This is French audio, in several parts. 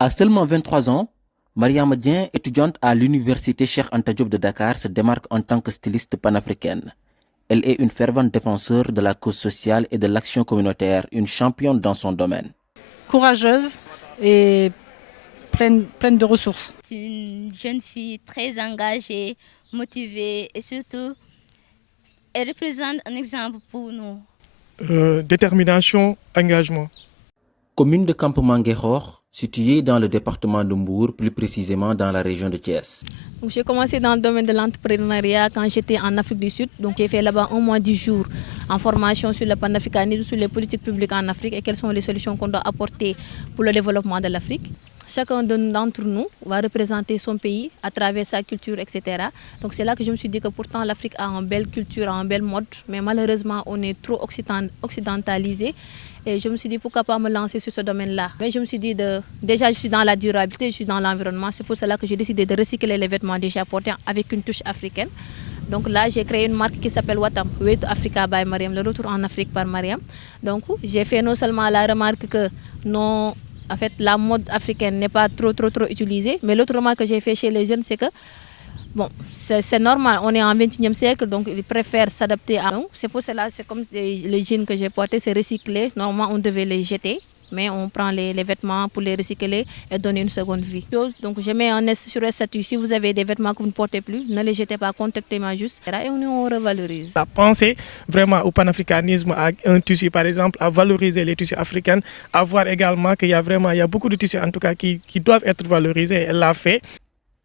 À seulement 23 ans, Mariama Dieng, étudiante à l'université Cheikh Anta Diop de Dakar, se démarque en tant que styliste panafricaine. Elle est une fervente défenseur de la cause sociale et de l'action communautaire, une championne dans son domaine. Courageuse et pleine de ressources. C'est une jeune fille très engagée, motivée et surtout, elle représente un exemple pour nous. Détermination, engagement. Commune de Campement Guéhor, située dans le département de Mbour, plus précisément dans la région de Thiès. J'ai commencé dans le domaine de l'entrepreneuriat quand j'étais en Afrique du Sud. Donc j'ai fait là-bas 1 mois 10 jours en formation sur le panafricanisme, sur les politiques publiques en Afrique et quelles sont les solutions qu'on doit apporter pour le développement de l'Afrique. Chacun d'entre nous va représenter son pays à travers sa culture, etc. Donc c'est là que je me suis dit que pourtant l'Afrique a une belle culture, un bel mode, mais malheureusement on est trop occidentalisé. Et je me suis dit pourquoi pas me lancer sur ce domaine-là. Mais je me suis dit, déjà je suis dans la durabilité, je suis dans l'environnement. C'est pour cela que j'ai décidé de recycler les vêtements déjà portés avec une touche africaine. Donc là, j'ai créé une marque qui s'appelle Watam, Way to Africa by Mariam, le retour en Afrique par Mariam. Donc j'ai fait non seulement la remarque que non, en fait, la mode africaine n'est pas trop utilisée, mais l'autre remarque que j'ai fait chez les jeunes, c'est que bon, c'est normal, on est en 21e siècle, donc ils préfèrent s'adapter à nous. C'est pour cela, c'est comme les jeans que j'ai portés, c'est recyclé. Normalement, on devait les jeter, mais on prend les vêtements pour les recycler et donner une seconde vie. Donc je mets un S sur le statut. Si vous avez des vêtements que vous ne portez plus, ne les jetez pas, contactez-moi juste et on revalorise. À penser vraiment au panafricanisme, à un tissu par exemple, à valoriser les tissus africains, à voir également qu'il y a beaucoup de tissus en tout cas qui doivent être valorisés. Elle l'a fait.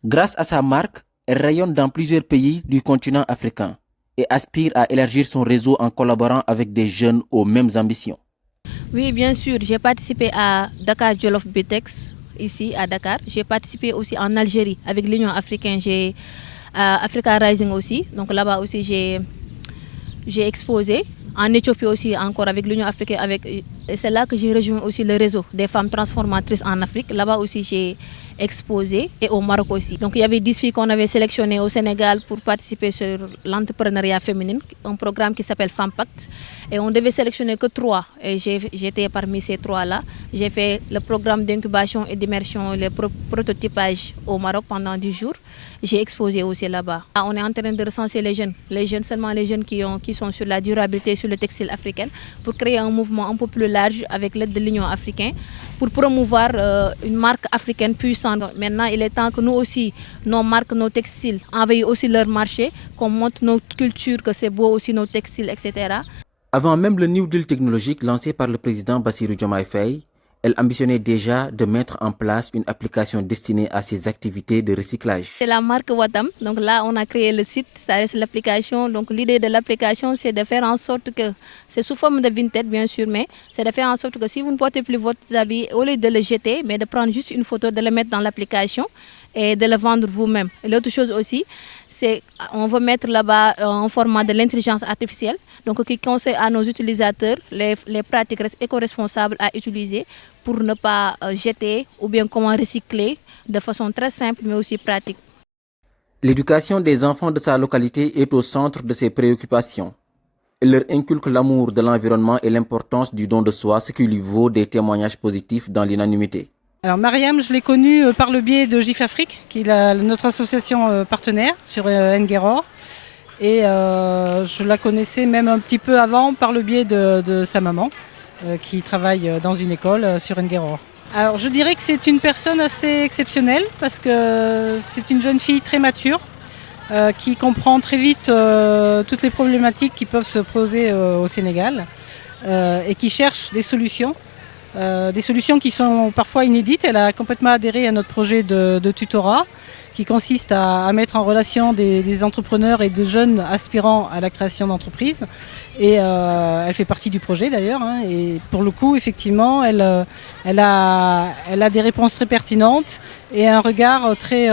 Grâce à sa marque, elle rayonne dans plusieurs pays du continent africain et aspire à élargir son réseau en collaborant avec des jeunes aux mêmes ambitions. Oui, bien sûr, j'ai participé à Dakar Jollof Betex, ici à Dakar. J'ai participé aussi en Algérie avec l'Union africaine, j'ai Africa Rising aussi. Donc là-bas aussi, j'ai exposé. En Éthiopie aussi, encore avec l'Union africaine. Et c'est là que j'ai rejoint aussi le réseau des femmes transformatrices en Afrique. Là-bas aussi, j'ai exposé et au Maroc aussi. Donc il y avait 10 filles qu'on avait sélectionnées au Sénégal pour participer sur l'entrepreneuriat féminin, un programme qui s'appelle Fempact. Et on devait sélectionner que 3. Et j'étais parmi ces 3-là. J'ai fait le programme d'incubation et d'immersion, le prototypage au Maroc pendant 10 jours. J'ai exposé aussi là-bas. On est en train de recenser les jeunes, seulement les jeunes qui sont sur la durabilité, sur le textile africain, pour créer un mouvement un peu plus large avec l'aide de l'Union africaine, pour promouvoir une marque africaine puissante. Maintenant, il est temps que nous aussi, nos marques, nos textiles, envahissent aussi leur marché, qu'on montre notre culture, que c'est beau aussi nos textiles, etc. Avant même le New Deal technologique lancé par le président Bassirou Diomaye Faye, elle ambitionnait déjà de mettre en place une application destinée à ses activités de recyclage. C'est la marque Watam. Donc là, on a créé le site, ça reste l'application. Donc l'idée de l'application, c'est de faire en sorte que, c'est sous forme de vintage bien sûr, mais c'est de faire en sorte que si vous ne portez plus votre habit, au lieu de le jeter, mais de prendre juste une photo, de le mettre dans l'application et de le vendre vous-même. L'autre chose aussi, c'est on va mettre là-bas un format de l'intelligence artificielle, donc qui conseille à nos utilisateurs les pratiques éco-responsables à utiliser pour ne pas jeter ou bien comment recycler de façon très simple mais aussi pratique. L'éducation des enfants de sa localité est au centre de ses préoccupations. Elle leur inculque l'amour de l'environnement et l'importance du don de soi, ce qui lui vaut des témoignages positifs dans l'unanimité. Alors Mariam, je l'ai connue par le biais de GIF Afrique, qui est notre association partenaire sur Ngueror. Et je la connaissais même un petit peu avant par le biais de sa maman, qui travaille dans une école sur Ngueror. Alors je dirais que c'est une personne assez exceptionnelle parce que c'est une jeune fille très mature qui comprend très vite toutes les problématiques qui peuvent se poser au Sénégal et qui cherche des solutions qui sont parfois inédites. Elle a complètement adhéré à notre projet de tutorat qui consiste à mettre en relation des entrepreneurs et de jeunes aspirants à la création d'entreprises. Et elle fait partie du projet d'ailleurs. Et pour le coup, effectivement, elle a des réponses très pertinentes et un regard très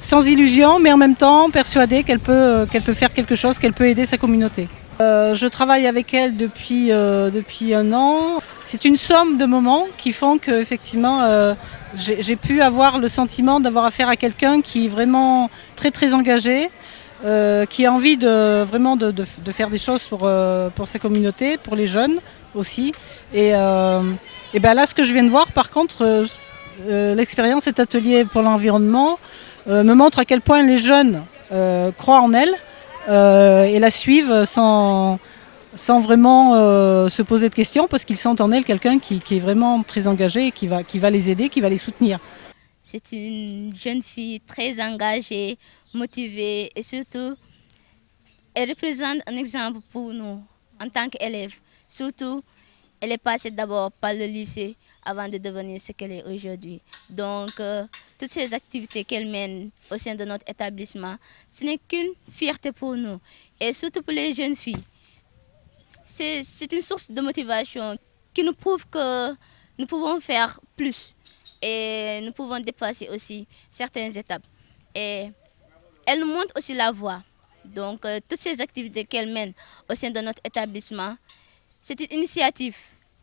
sans illusion, mais en même temps persuadée qu'elle peut faire quelque chose, qu'elle peut aider sa communauté. Je travaille avec elle depuis 1 an. C'est une somme de moments qui font qu'effectivement j'ai pu avoir le sentiment d'avoir affaire à quelqu'un qui est vraiment très très engagé, qui a envie de faire des choses pour sa communauté, pour les jeunes, aussi. Et ben là, ce que je viens de voir, par contre, l'expérience cet atelier pour l'environnement me montre à quel point les jeunes croient en elle et la suivent sans vraiment se poser de questions, parce qu'ils sentent en elle quelqu'un qui est vraiment très engagé et qui va les aider, qui va les soutenir. C'est une jeune fille très engagée, motivée et surtout, elle représente un exemple pour nous en tant qu'élèves. Surtout, elle est passée d'abord par le lycée avant de devenir ce qu'elle est aujourd'hui. Donc, toutes ces activités qu'elle mène au sein de notre établissement, ce n'est qu'une fierté pour nous. Et surtout pour les jeunes filles. C'est une source de motivation qui nous prouve que nous pouvons faire plus. Et nous pouvons dépasser aussi certaines étapes. Et elle nous montre aussi la voie. Donc, toutes ces activités qu'elle mène au sein de notre établissement, c'est une initiative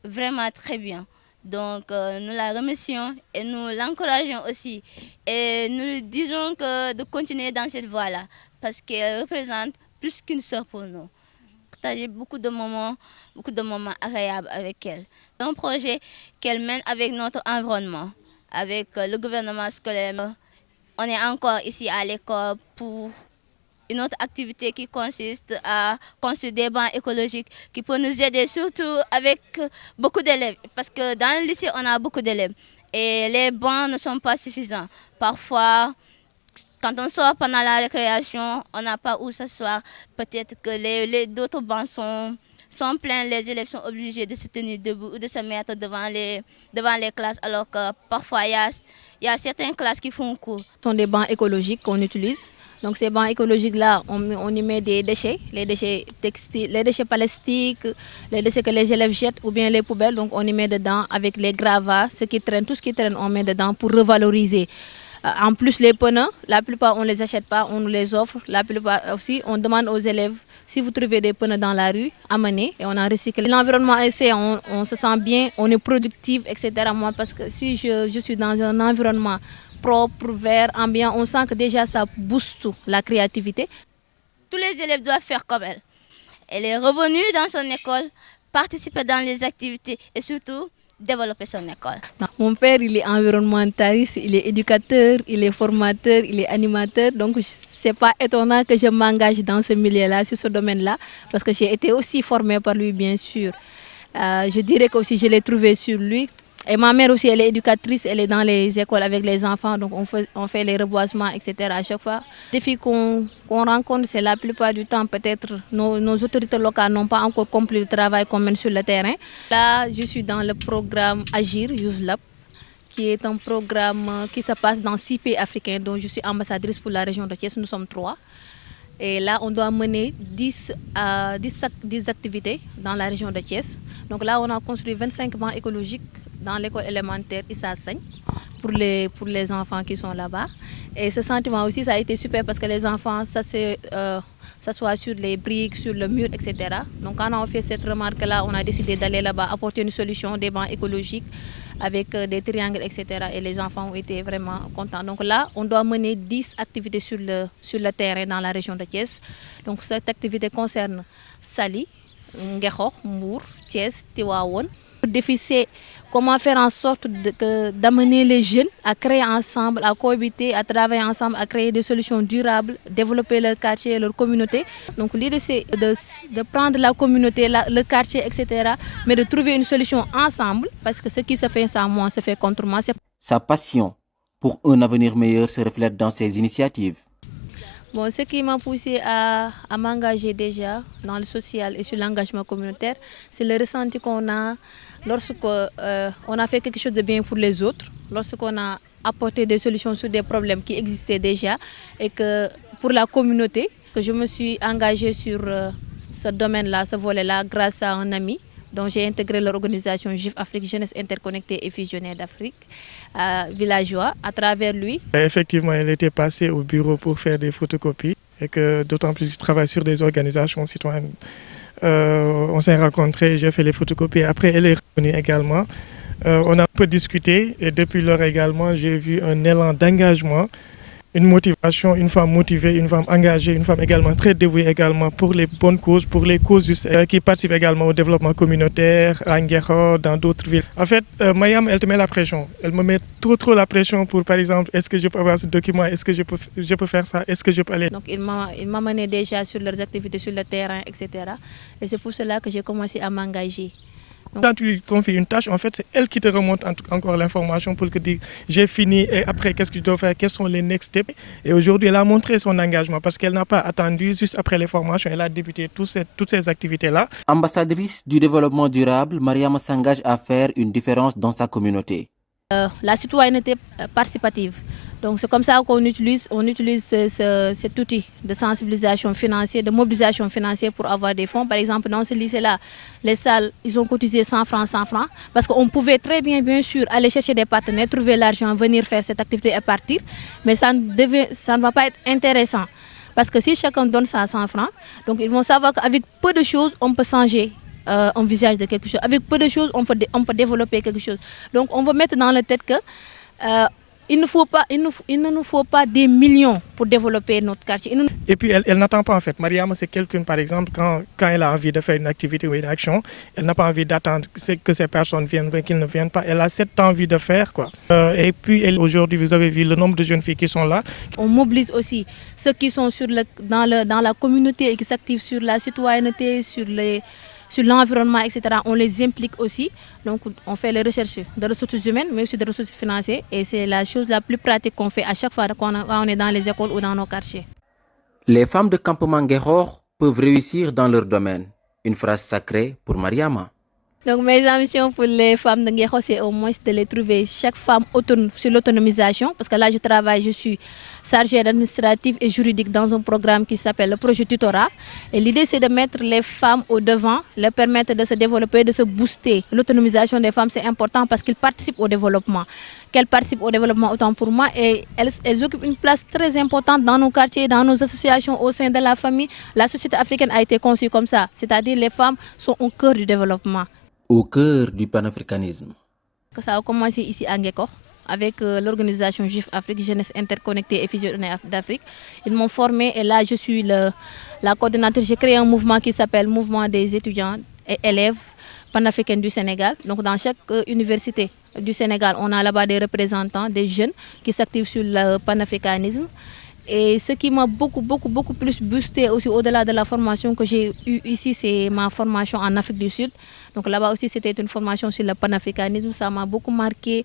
vraiment très bien. Donc, nous la remercions et nous l'encourageons aussi. Et nous lui disons de continuer dans cette voie-là, parce qu'elle représente plus qu'une sœur pour nous. Partager beaucoup de moments agréables avec elle. C'est un projet qu'elle mène avec notre environnement, avec le gouvernement scolaire. On est encore ici à l'école pour une autre activité qui consiste à construire des bancs écologiques qui peut nous aider surtout avec beaucoup d'élèves. Parce que dans le lycée, on a beaucoup d'élèves et les bancs ne sont pas suffisants. Parfois, quand on sort pendant la récréation, on n'a pas où s'asseoir. Peut-être que d'autres bancs sont pleins, les élèves sont obligés de se tenir debout ou de se mettre devant les classes, alors que parfois il y a certaines classes qui font cours. Ce sont des bancs écologiques qu'on utilise. Donc ces bancs écologiques-là, on y met des déchets, les déchets textiles, les déchets plastiques, les déchets que les élèves jettent ou bien les poubelles. Donc on y met dedans avec les gravats, tout ce qui traîne, on met dedans pour revaloriser. En plus, les pneus, la plupart on ne les achète pas, on nous les offre. La plupart aussi, on demande aux élèves, si vous trouvez des pneus dans la rue, amenez et on en recycle. L'environnement ici, on se sent bien, on est productif, etc. Moi, parce que si je suis dans un environnement propre, vert, ambiant, on sent que déjà ça booste la créativité. Tous les élèves doivent faire comme elle. Elle est revenue dans son école, participer dans les activités et surtout développer son école. Mon père, il est environnementaliste, il est éducateur, il est formateur, il est animateur. Donc, ce n'est pas étonnant que je m'engage dans ce milieu-là, sur ce domaine-là, parce que j'ai été aussi formée par lui, bien sûr. Je dirais que aussi je l'ai trouvé sur lui. Et ma mère aussi, elle est éducatrice, elle est dans les écoles avec les enfants, donc on fait les reboisements, etc. à chaque fois. Les défis qu'on rencontre, c'est la plupart du temps, peut-être nos autorités locales n'ont pas encore compris le travail qu'on mène sur le terrain. Là, je suis dans le programme Agir Youth Lab, qui est un programme qui se passe dans 6 pays africains, dont je suis ambassadrice pour la région de Thiès, nous sommes 3. Et là, on doit mener 10 activités dans la région de Thiès. Donc là, on a construit 25 bancs écologiques dans l'école élémentaire Issa Sagne pour les enfants qui sont là-bas. Et ce sentiment aussi, ça a été super parce que les enfants s'assoient sur les briques, sur le mur, etc. Donc quand on a fait cette remarque-là, on a décidé d'aller là-bas apporter une solution, des bancs écologiques avec des triangles, etc. Et les enfants ont été vraiment contents. Donc là, on doit mener 10 activités sur le terrain dans la région de Thiès. Donc cette activité concerne Saly, Nguékokh, Mbour, Thiès, Tivaouane. Le défi, c'est comment faire en sorte d'amener les jeunes à créer ensemble, à cohabiter, à travailler ensemble, à créer des solutions durables, développer leur quartier, leur communauté. Donc l'idée, c'est de prendre la communauté, le quartier, etc., mais de trouver une solution ensemble, parce que ce qui se fait sans moi, se fait contre moi. Sa passion pour un avenir meilleur se reflète dans ses initiatives. Bon, ce qui m'a poussé à m'engager déjà dans le social et sur l'engagement communautaire, c'est le ressenti qu'on a lorsqu'on a fait quelque chose de bien pour les autres, lorsqu'on a apporté des solutions sur des problèmes qui existaient déjà et que pour la communauté, que je me suis engagée sur ce domaine-là, ce volet-là, grâce à un ami. Donc j'ai intégré l'organisation GIF Afrique, Jeunesse Interconnectée et Fusionnée d'Afrique, villageois, à travers lui. Effectivement, elle était passée au bureau pour faire des photocopies et que d'autant plus que je travaille sur des organisations citoyennes. On s'est rencontrés, j'ai fait les photocopies. Après, elle est revenue également. On a un peu discuté et depuis lors également, j'ai vu un élan d'engagement Une motivation, une femme motivée, une femme engagée, une femme également très dévouée également pour les bonnes causes, pour les causes qui participent également au développement communautaire, à Nguéro, dans d'autres villes. En fait, Mariam, elle te met la pression. Elle me met trop la pression pour, par exemple, est-ce que je peux avoir ce document, est-ce que je peux faire ça, est-ce que je peux aller. Donc il m'a mené déjà sur leurs activités sur le terrain, etc. Et c'est pour cela que j'ai commencé à m'engager. Quand tu lui confies une tâche, en fait, c'est elle qui te remonte encore l'information pour te dire j'ai fini et après qu'est-ce que je dois faire, quels sont les next steps. Et aujourd'hui, elle a montré son engagement parce qu'elle n'a pas attendu juste après les formations, elle a débuté toutes ces activités-là. Ambassadrice du développement durable, Mariama s'engage à faire une différence dans sa communauté. La citoyenneté participative. Donc c'est comme ça qu'on utilise cet outil de sensibilisation financière, de mobilisation financière pour avoir des fonds. Par exemple, dans ce lycée-là, les salles, ils ont cotisé 100 francs, parce qu'on pouvait très bien sûr, aller chercher des partenaires, trouver l'argent, venir faire cette activité et partir. Mais ça ne va pas être intéressant. Parce que si chacun donne ça à 100 francs, donc ils vont savoir qu'avec peu de choses, on peut changer un visage de quelque chose. Avec peu de choses, on peut développer quelque chose. Donc on va mettre dans la tête que il ne nous faut pas des millions pour développer notre quartier. Et puis elle n'attend pas en fait. Mariam, c'est quelqu'un par exemple, quand elle a envie de faire une activité ou une action, elle n'a pas envie d'attendre que ces personnes viennent, qu'ils ne viennent pas. Elle a cette envie de faire, quoi. Et puis aujourd'hui, vous avez vu le nombre de jeunes filles qui sont là. On mobilise aussi ceux qui sont dans la communauté et qui s'activent sur la citoyenneté, sur l'environnement, etc. On les implique aussi. Donc, on fait les recherches de ressources humaines, mais aussi de ressources financières. Et c'est la chose la plus pratique qu'on fait à chaque fois quand on est dans les écoles ou dans nos quartiers. Les femmes de campement Nguéro peuvent réussir dans leur domaine. Une phrase sacrée pour Mariama. Donc, mes ambitions pour les femmes de Nguéro, c'est au moins de les trouver chaque femme autonome sur l'autonomisation. Parce que là, je suis chargée administrative et juridique dans un programme qui s'appelle le projet Tutorat. Et l'idée, c'est de mettre les femmes au devant, leur permettre de se développer, de se booster. L'autonomisation des femmes, c'est important parce qu'elles participent au développement. Qu'elles participent au développement autant pour moi. Et elles occupent une place très importante dans nos quartiers, dans nos associations, au sein de la famille. La société africaine a été conçue comme ça. C'est-à-dire les femmes sont au cœur du développement. Au cœur du panafricanisme. Ça a commencé ici à Nguéro avec l'organisation GIF Afrique, Jeunesse Interconnectée et Fusionnée d'Afrique. Ils m'ont formée et là je suis la coordinatrice. J'ai créé un mouvement qui s'appelle Mouvement des étudiants et élèves panafricains du Sénégal. Donc dans chaque université du Sénégal, on a là-bas des représentants, des jeunes qui s'activent sur le panafricanisme. Et ce qui m'a beaucoup plus boosté aussi au-delà de la formation que j'ai eue ici, c'est ma formation en Afrique du Sud. Donc là-bas aussi, c'était une formation sur le panafricanisme. Ça m'a beaucoup marqué.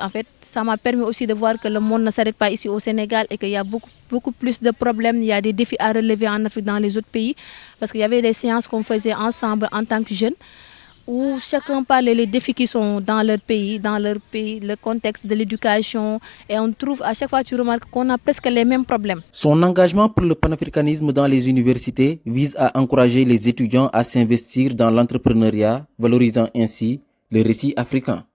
En fait, ça m'a permis aussi de voir que le monde ne s'arrête pas ici au Sénégal et qu'il y a beaucoup plus de problèmes. Il y a des défis à relever en Afrique, dans les autres pays. Parce qu'il y avait des séances qu'on faisait ensemble en tant que jeunes, où chacun parlait des défis qui sont dans leur pays, le contexte de l'éducation. Et on trouve, à chaque fois, tu remarques qu'on a presque les mêmes problèmes. Son engagement pour le panafricanisme dans les universités vise à encourager les étudiants à s'investir dans l'entrepreneuriat, valorisant ainsi le récit africain.